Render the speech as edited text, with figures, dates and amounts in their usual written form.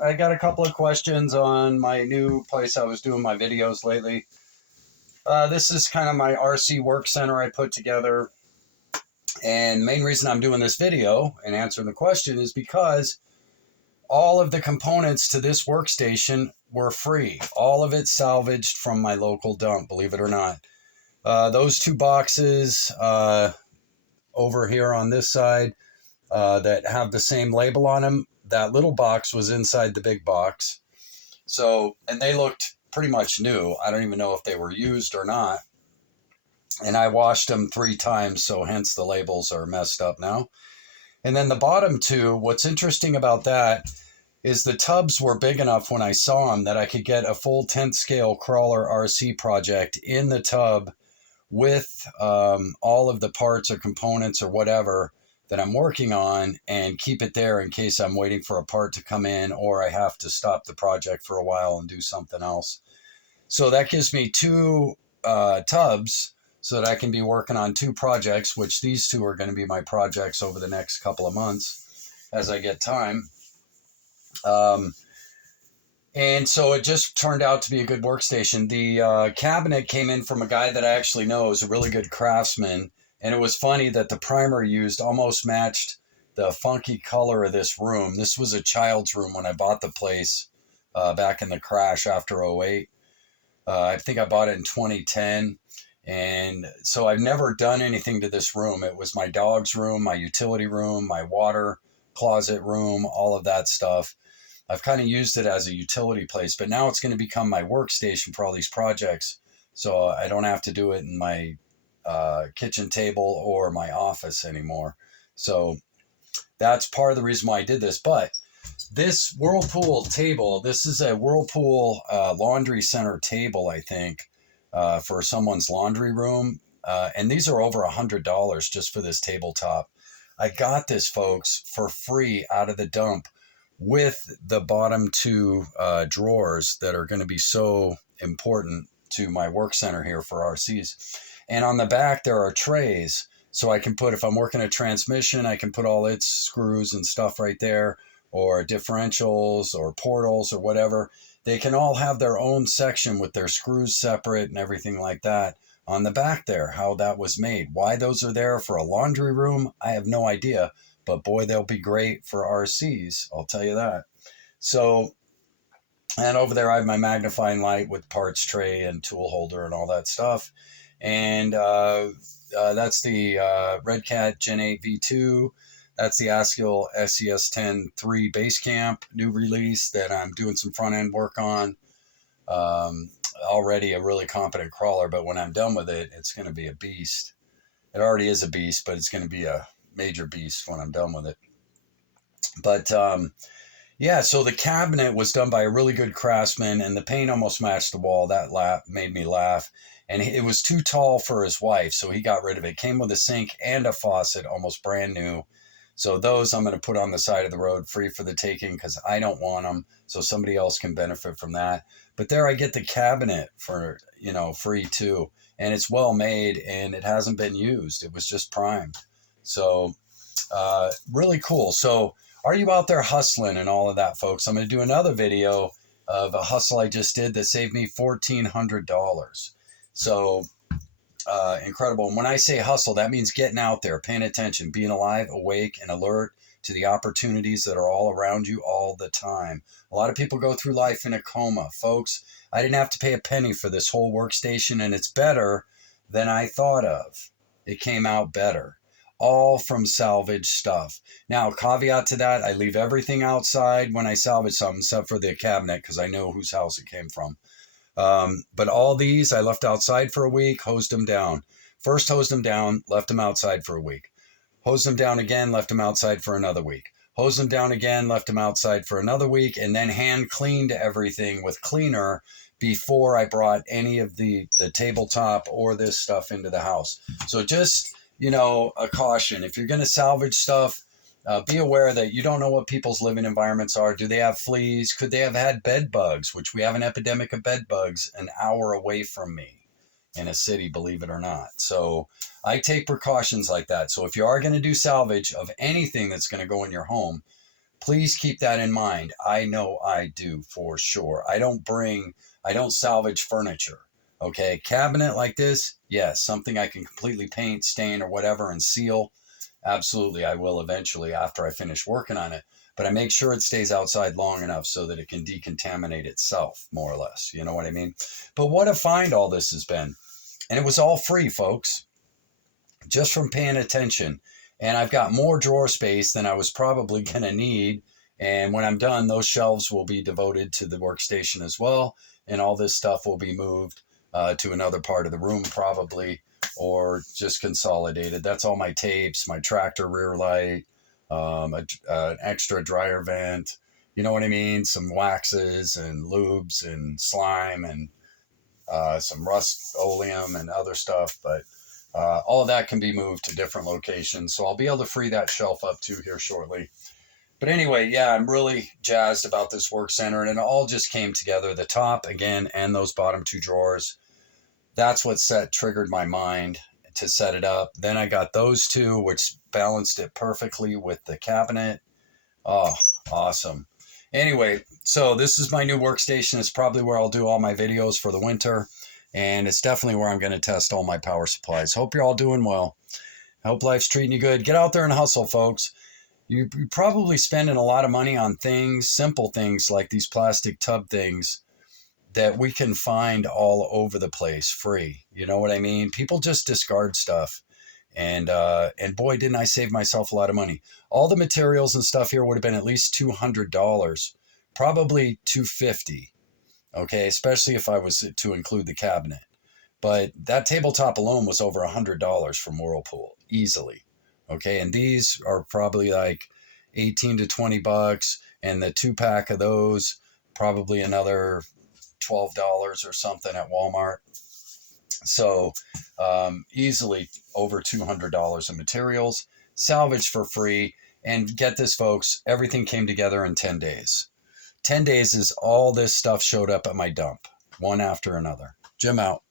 I got a couple of questions on my new place I was doing my videos lately. This is kind of my RC work center I put together. And the main reason I'm doing this video and answering the question is because all of the components to this workstation were free. All of it salvaged from my local dump, believe it or not. Those two boxes over here on this side that have the same label on them, that little box was inside the big box. So, and they looked pretty much new. I don't even know if they were used or not. And I washed them 3 times, so hence the labels are messed up now. And then the bottom two, what's interesting about that is the tubs were big enough when I saw them that I could get a full 10th scale crawler RC project in the tub with all of the parts or components or whatever that I'm working on, and keep it there in case I'm waiting for a part to come in or I have to stop the project for a while and do something else. So that gives me two tubs so that I can be working on two projects, which these two are going to be my projects over the next couple of months as I get time. And so it just turned out to be a good workstation. The cabinet came in from a guy that I actually know is a really good craftsman. And it was funny that the primer used almost matched the funky color of this room. This was a child's room when I bought the place back in the crash after '08. I think I bought it in 2010. And so I've never done anything to this room. It was my dog's room, my utility room, my water closet room, all of that stuff. I've kind of used it as a utility place, but now it's going to become my workstation for all these projects. So I don't have to do it in my kitchen table or my office anymore. So that's part of the reason why I did this. But this Whirlpool table, this is a Whirlpool laundry center table, I think, for someone's laundry room. And these are over $100 just for this tabletop. I got this, folks, for free out of the dump with the bottom two drawers that are going to be so important to my work center here for RCs. And on the back, there are trays. So I can put, if I'm working a transmission, I can put all its screws and stuff right there, or differentials or portals or whatever. They can all have their own section with their screws separate and everything like that on the back there, how that was made. Why those are there for a laundry room, I have no idea. But boy, they'll be great for RCs, I'll tell you that. So, and over there I have my magnifying light with parts tray and tool holder and all that stuff. And that's the Red Cat Gen 8 V2. That's the Askill SES10 3 Basecamp new release that I'm doing some front end work on. Already a really competent crawler, but when I'm done with it, it's going to be a beast. It already is a beast, but it's going to be a major beast when I'm done with it. But yeah, so the cabinet was done by a really good craftsman, and the paint almost matched the wall. That made me laugh. And it was too tall for his wife, so he got rid of it. It came with a sink and a faucet, almost brand new. So those I'm going to put on the side of the road free for the taking because I don't want them, so somebody else can benefit from that. But there I get the cabinet for, free too. And it's well made and it hasn't been used. It was just primed. So really cool. So are you out there hustling and all of that, folks? I'm going to do another video of a hustle I just did that saved me $1,400. So incredible. And when I say hustle, that means getting out there, paying attention, being alive, awake, and alert to the opportunities that are all around you all the time. A lot of people go through life in a coma. Folks, I didn't have to pay a penny for this whole workstation, and it's better than I thought of. It came out better. All from salvage stuff. Now, caveat to that, I leave everything outside when I salvage something except for the cabinet because I know whose house it came from. But all these I left outside for a week, hosed them down. First hosed them down, left them outside for a week. Hosed them down again, left them outside for another week. Hosed them down again, left them outside for another week, and then hand cleaned everything with cleaner before I brought any of the tabletop or this stuff into the house. So just, a caution. If you're going to salvage stuff, be aware that you don't know what people's living environments are. Do they have fleas? Could they have had bed bugs, which we have an epidemic of bed bugs an hour away from me in a city, believe it or not. So I take precautions like that. So if you are going to do salvage of anything that's going to go in your home, Please keep that in mind. I know I do for sure. I don't salvage furniture. Okay, cabinet like this, yes, something I can completely paint, stain, or whatever and seal. Absolutely, I will eventually after I finish working on it. But I make sure it stays outside long enough so that it can decontaminate itself, more or less. You know what I mean? But what a find all this has been. And it was all free, folks, just from paying attention. And I've got more drawer space than I was probably going to need. And when I'm done, those shelves will be devoted to the workstation as well. And all this stuff will be moved to another part of the room probably, or just consolidated. That's all my tapes, my tractor rear light, an extra dryer vent. You know what I mean? Some waxes and lubes and slime and some Rust-Oleum and other stuff. But all of that can be moved to different locations. So I'll be able to free that shelf up too here shortly. But anyway, yeah, I'm really jazzed about this work center, and it all just came together. The top, again, and those bottom two drawers. That's what triggered my mind to set it up. Then I got those two, which balanced it perfectly with the cabinet. Oh, awesome. Anyway, so this is my new workstation. It's probably where I'll do all my videos for the winter. And it's definitely where I'm going to test all my power supplies. Hope you're all doing well. I hope life's treating you good. Get out there and hustle, folks. You're probably spending a lot of money on things, simple things like these plastic tub things that we can find all over the place free. You know what I mean? People just discard stuff. And boy, didn't I save myself a lot of money. All the materials and stuff here would have been at least $200, probably $250. Okay, especially if I was to include the cabinet. But that tabletop alone was over $100 from Whirlpool, easily. Okay, and these are probably like 18 to 20 bucks, and the 2-pack of those probably another $12 or something at Walmart. So easily over $200 in materials, salvaged for free. And get this, folks, everything came together in 10 days. 10 days is all this stuff showed up at my dump, one after another. Jim out.